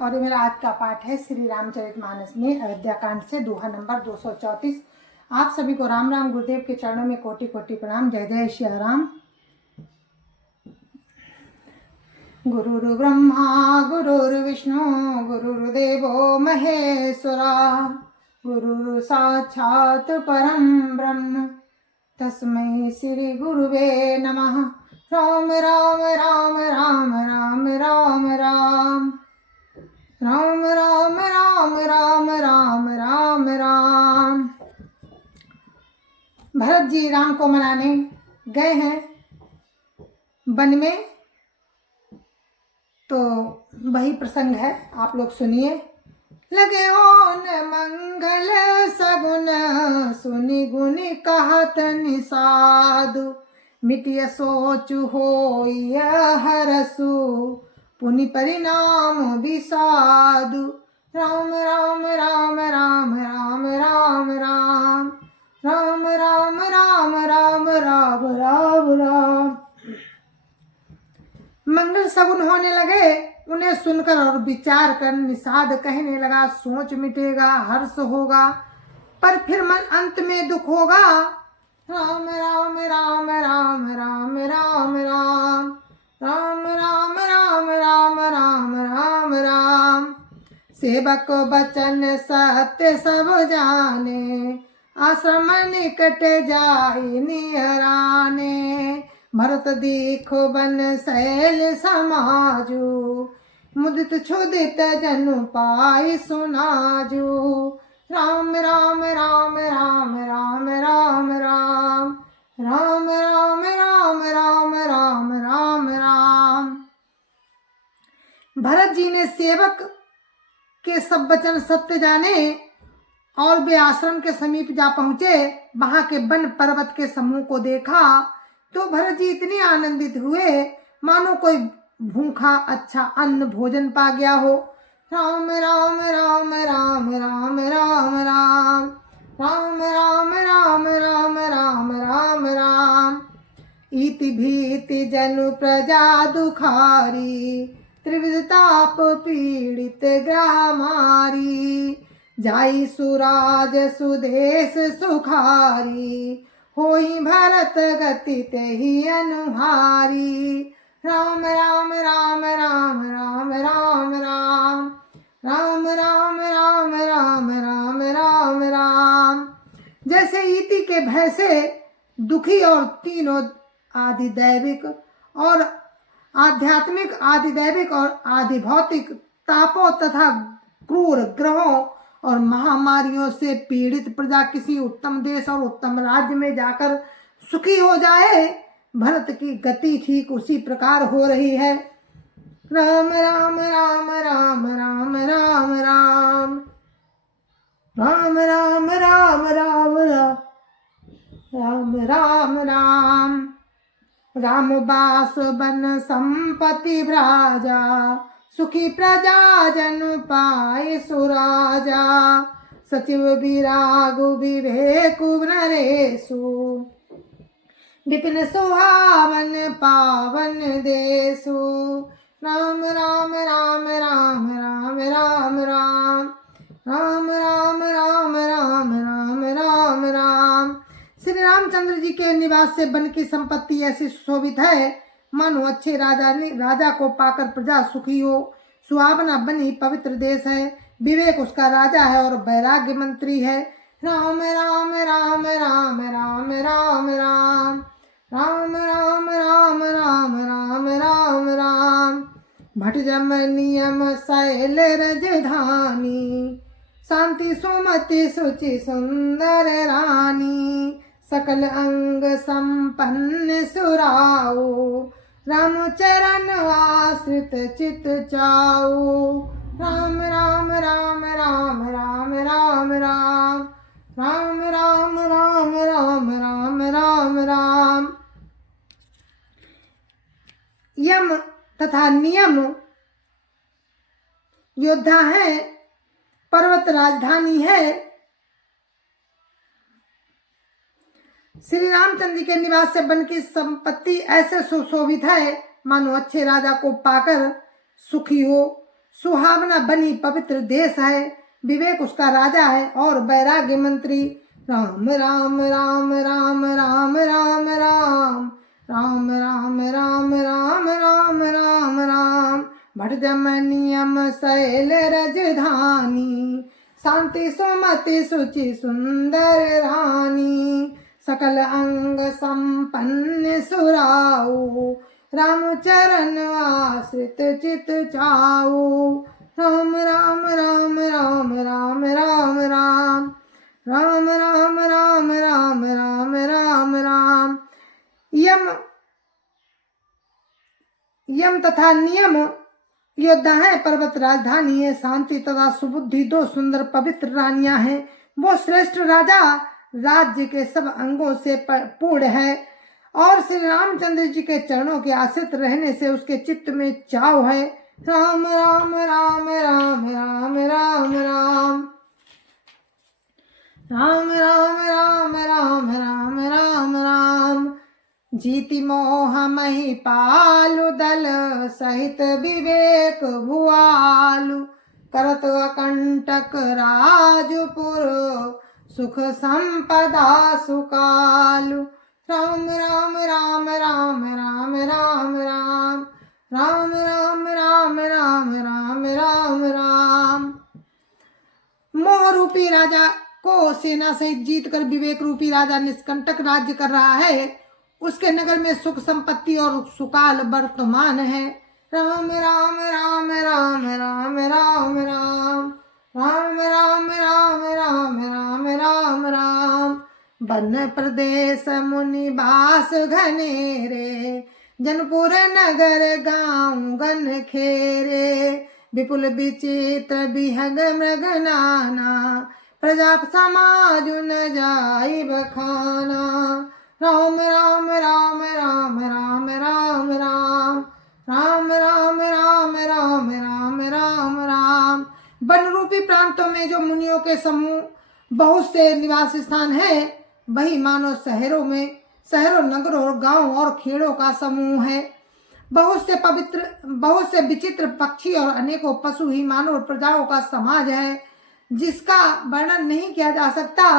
और ये मेरा आज का पाठ है श्री रामचरितमानस में अयोध्या कांड से दोहा नंबर 234। आप सभी को राम राम। गुरुदेव के चरणों में कोटि कोटि प्रणाम। जय जय श्री राम। गुरुर् ब्रह्मा गुरुर्विष्णु गुरुर्देवो महेश्वरा गुरुर् साक्षात् परं ब्रह्म तस्मै श्री गुरुवे नमः। राम राम राम राम राम राम राम राम राम राम राम राम राम राम। भरत जी राम को मनाने गए हैं वन में, तो वही प्रसंग है, आप लोग सुनिए। लगे ओन मंगल सगुन सुनि गुनि कहत निषादु मिटिय सोचु होय हरसु पुनि परिणाम विषादु। राम राम राम राम राम राम राम राम राम राम राम राम राम राम। मंगल सगुन होने लगे, उन्हें सुनकर और विचार कर निषाद कहने लगा, सोच मिटेगा, हर्ष होगा, पर फिर मन अंत में दुख होगा। राम राम राम राम राम राम राम राम राम राम राम राम राम राम। सेवक बचन सत्य सब जाने आश्रम निकट जाय निहराने। भरत दीखो बन शैल समाजू मुदित क्षुदित जनु पाई सुनाजू। राम राम राम राम राम राम राम राम राम राम राम राम राम राम। भरत जी ने सेवक के सब वचन सत्य जाने और वे आश्रम के समीप जा पहुंचे। वहां के वन पर्वत के समूह को देखा तो भरत जी इतने आनंदित हुए मानो कोई भूखा अच्छा अन्न भोजन पा गया हो। राम राम राम राम राम राम राम राम राम राम राम राम राम राम। इति भीति जनु प्रजा दुखारी त्रिविध ताप पीड़ित ग्रामारी। जाई सुराज सुदेश सुखारी होई भरत गति तेहि अनुहारी। राम राम राम राम राम राम राम राम राम राम राम राम राम राम। जैसे इति के भय से दुखी और तीनों आधिदैविक और आध्यात्मिक, आधिदैविक और आधिभौतिक तापों तथा क्रूर ग्रहों और महामारियों से पीड़ित प्रजा किसी उत्तम देश और उत्तम राज्य में जाकर सुखी हो जाए, भरत की गति ठीक उसी प्रकार हो रही है। राम राम राम राम राम राम राम राम राम राम राम राम राम राम। राम बास बन संपत्ति भ्राजा सुखी प्रजा जन पाए सुराजा। सचिव विराग विवेक नरेशु विपिन सुहावन पावन देशु। राम राम राम राम राम राम राम राम राम राम राम राम राम राम। श्री रामचंद्र जी के निवास से वन की संपत्ति ऐसी सुशोभित है मानो अच्छे राजा को पाकर प्रजा सुखी हो। सुहावना वन ही पवित्र देश है, विवेक उसका राजा है और वैराग्य मंत्री है। राम राम राम राम राम राम राम राम राम राम राम राम राम राम। भट जम नियम शैल रजधानी शांति सुमति सुचि सुंदर रानी। सकल अंग संपन्न सुराओ राम चरण आश्रित चित चाओ। राम राम राम राम राम राम राम राम राम राम राम राम राम राम। यम तथा नियम योद्धा है, पर्वत राजधानी है। श्री रामचंद्र जी के निवास से वन की संपत्ति ऐसे सुशोभित है मानो अच्छे राजा को पाकर सुखी हो। सुहावना बनी पवित्र देश है, विवेक उसका राजा है और वैराग्य मंत्री। राम राम राम राम राम राम राम राम राम राम राम राम राम राम। भट जम नियम शैल रजधानी, शांति सुमति सुचि सुंदर रानी। सकल अंग संपन्न सुराऊ, राम चरण आश्रित चित चाऊ। राम राम राम राम राम राम राम राम राम राम राम राम राम राम। यम तथा नियम योद्धा है, पर्वत राजधानी है, शांति तथा सुबुद्धि दो सुंदर पवित्र रानियां हैं। वो श्रेष्ठ राजा राज्य के सब अंगों से पूर्ण है और श्री रामचंद्र जी के चरणों के आश्रित रहने से उसके चित्त में चाव है। राम राम राम राम राम राम राम राम राम राम राम राम राम राम। जीति मोह मही पालु, दल सहित विवेक भुआलु। करत अकंटक राजपुर, सुख संपदा सुकालु। राम राम राम राम राम राम राम राम राम राम राम राम राम राम। मोह रूपी राजा को सेना सहित जीत कर विवेक रूपी राजा निष्कंटक राज्य कर रहा है। उसके नगर में सुख संपत्ति और सुकाल वर्तमान है। राम राम राम राम राम राम राम राम राम राम राम राम राम राम। वन प्रदेश मुनिवास घनेरे, जनपुर नगर गाँव गन खेरे। विपुल विचित्र बिहग मृग नाना, प्रजा समाज न जाई बखाना। राम राम राम राम राम राम राम राम राम राम राम राम राम राम। वन रूपी प्रांतों में जो मुनियों के समूह बहुत से निवास स्थान है, वही मानो शहरों नगरों और गांव और खेड़ों का समूह है। बहुत से विचित्र पक्षी और अनेकों पशु ही मानव प्रजाओं का समाज है, जिसका वर्णन नहीं किया जा सकता।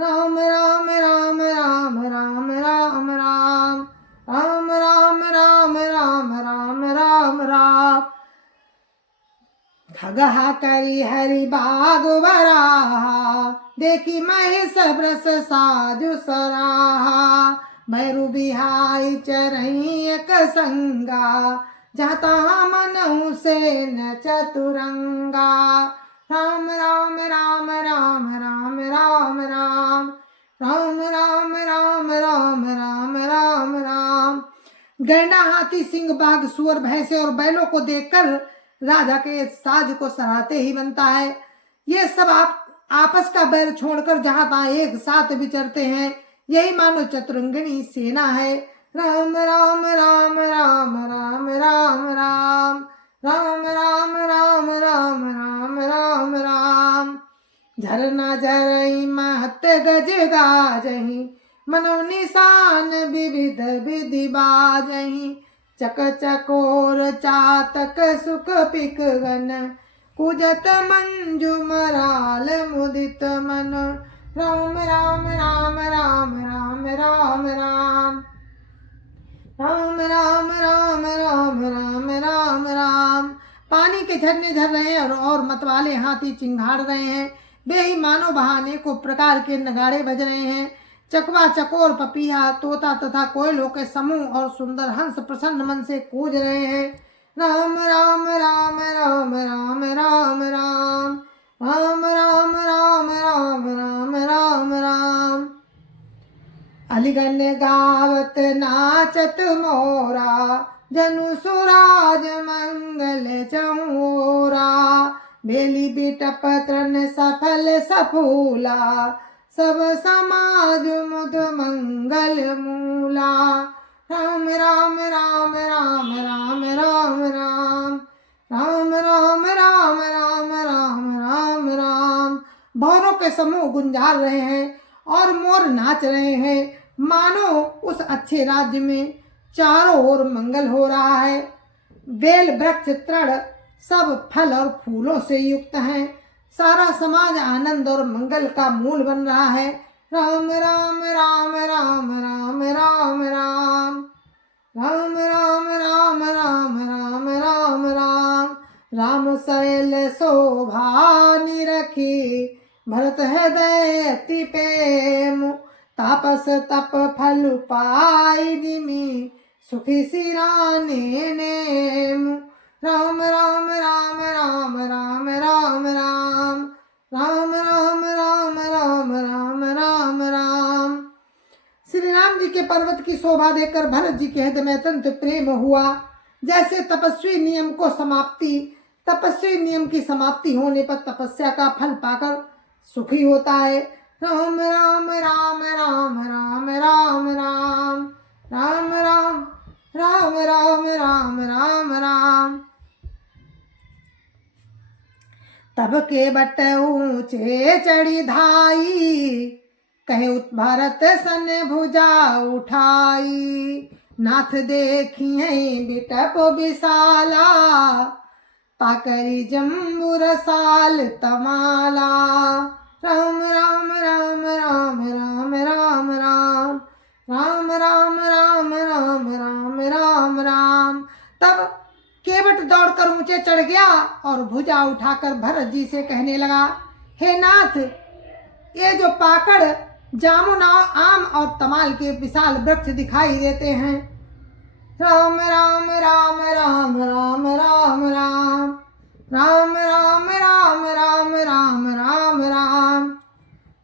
राम राम राम राम राम राम राम राम राम राम राम राम राम राम। खगहा करी हरि बाग बराहा, देखी महिष ब्रस साजु सराहा। भैरु बिहाई चरही एक संगा, जाता मनहु से न चतुरंगा। राम राम राम राम राम राम राम राम राम राम राम राम राम राम। गैंडा, हाथी, सिंह, बाघ, सुअर, भैंसे और बैलों को देखकर राजा के साज को सराहते ही बनता है। ये सब आपस का बैर छोड़कर जहाँ तहाँ एक साथ विचरते हैं, यही मानो चतुरंगिणी सेना है। राम राम राम राम राम राम राम राम राम राम राम राम राम राम। झरना झरई महत गज गाजही, मनो निशान विविध विधि बाजही। चक चकोर चातक सुख पिक गन, कुजत मंजू मराल मुदित मन। राम राम राम राम राम राम राम राम राम राम राम राम राम राम। पानी के झरने झर रहे हैं और मतवाले हाथी चिंघाड़ रहे हैं। वे ही मानो बहाने को प्रकार के नगाड़े बज रहे हैं। चकवा, चकोर, पपीहा, तोता तथा कोयलों के समूह और सुंदर हंस प्रसन्न मन से कूज रहे हैं। राम राम राम राम राम राम राम राम राम राम राम राम राम राम। अलिगन गावत नाचत मोरा, जनु सुराज मंगल चौरा। बेली बिटप तृण सफल सफूला, सब समाज मुद मंगल मूला। राम राम राम राम राम राम राम राम राम राम राम राम राम राम। भौरों के समूह गुंजार रहे हैं और मोर नाच रहे हैं, मानो उस अच्छे राज्य में चारों ओर मंगल हो रहा है। बेल, वृक्ष, तृण सब फल और फूलों से युक्त हैं। सारा समाज आनंद और मंगल का मूल बन रहा है। राम राम राम राम राम राम राम राम राम राम राम राम राम राम राम सैल शोभा निरखी भरत हृदय अति प्रेम तापस तप फल पाई निमि सुखी सिराने नेम राम राम राम राम राम राम राम राम राम राम राम राम राम राम। श्री राम जी के पर्वत की शोभा देखकर भरत जी के हृदय में अत्यंत प्रेम हुआ। जैसे तपस्वी नियम की समाप्ति होने पर तपस्या का फल पाकर सुखी होता है। राम राम राम राम राम राम राम राम राम राम राम राम राम राम। तब के बट ऊंचे चढ़ी धाई कहे भरत सन भुजा उठाई नाथ देखिए बिटप विशाला पाकरी जम्बू रसाल तमाला राम राम राम राम राम राम राम राम राम राम राम राम राम राम। तब केवट दौड़कर ऊंचे चढ़ गया और भुजा उठाकर भरत जी से कहने लगा, हे नाथ, ये जो पाकड़ जामुन आम और तमाल के विशाल वृक्ष दिखाई देते हैं, राम राम राम राम राम राम राम राम राम राम राम राम राम राम।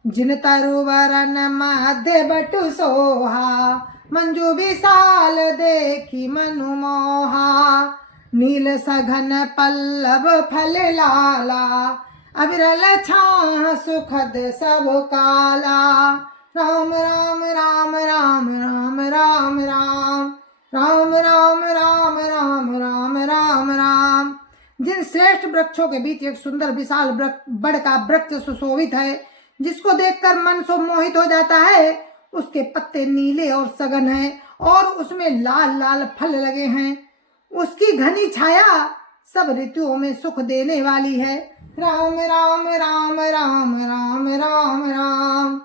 जिन तरुवरन मध्य बटु सोहा मंजू विशाल देखी मनु मोहा नील सघन पल्लव फल लाला अविरल छाह सुखद सब काला राम राम राम राम राम राम राम राम राम राम राम राम राम राम। जिन श्रेष्ठ वृक्षों के बीच एक सुंदर विशाल बड़ का वृक्ष सुशोभित है, जिसको देखकर मन मोहित हो जाता है। उसके पत्ते नीले और सघन हैं और उसमें लाल लाल फल लगे हैं। उसकी घनी छाया सब ऋतुओं में सुख देने वाली है। राम राम राम राम राम राम राम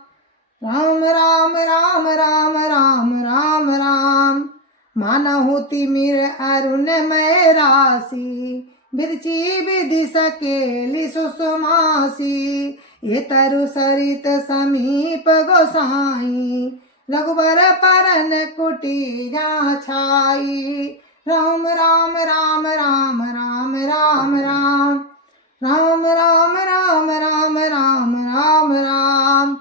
राम राम राम राम राम राम राम। माना होती मीर अरुण मय राशि बिरची विधि सकेली सुषमासी ये तरु सरित समीप गोसाई रघुबर परन कुटी जा छाई राम राम राम राम राम राम राम राम राम राम राम राम राम राम।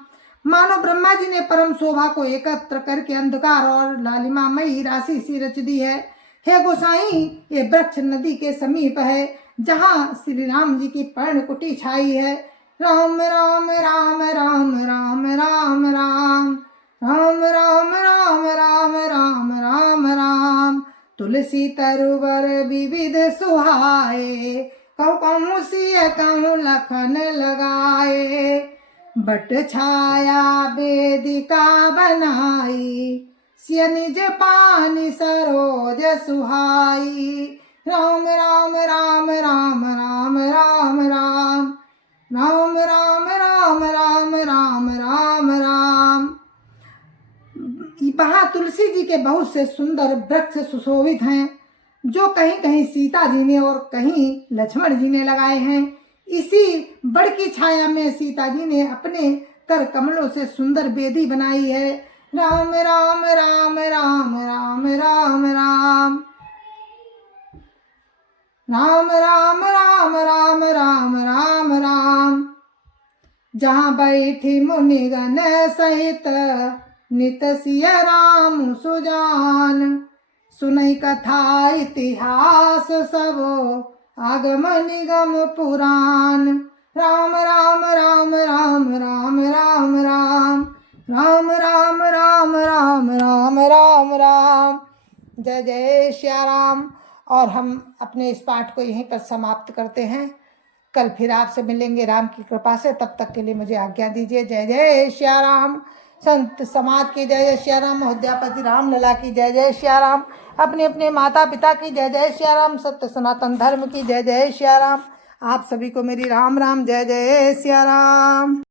मानो ब्रह्मा जी ने परम शोभा को एकत्र करके अंधकार और लालिमामयी राशि सी रच दी है। हे गोसाई, ये वृक्ष नदी के समीप है जहाँ श्री राम जी की पर्ण कुटी छाई है। राम राम राम राम राम राम राम राम राम राम राम राम राम राम। तुलसी तरुवर विविध सुहाए कहूँ कहूँ सिय कहूँ लखन लगाए बट छाया वेदिका बनाई सिय निज पानी सरोज सुहाई राम राम राम राम राम राम राम राम राम राम राम राम राम राम। वहाँ तुलसी जी के बहुत से सुंदर वृक्ष सुशोभित हैं, जो कहीं कहीं सीता जी ने और कहीं लक्ष्मण जी ने लगाए हैं। इसी बड़ की छाया में सीता जी ने अपने कर कमलों से सुंदर बेदी बनाई है। राम राम राम राम राम राम राम राम राम राम राम राम राम राम। जहाँ बैठी मुनिगण सहित नित सिय राम सुजान सुनई कथा इतिहास सब आगम निगम पुराण राम राम राम राम राम राम राम राम राम राम राम राम राम राम। जय जय श्या राम। और हम अपने इस पाठ को यहीं पर समाप्त करते हैं। कल फिर आपसे मिलेंगे राम की कृपा से। तब तक के लिए मुझे आज्ञा दीजिए। जय जय श्या राम। संत समाज की जय जय सिया राम, महोदयापति राम लला की जय जय सिया राम, अपने अपने माता पिता की जय जय सिया राम, सत्य सनातन धर्म की जय जय सिया राम। आप सभी को मेरी राम राम जय जय सिया राम।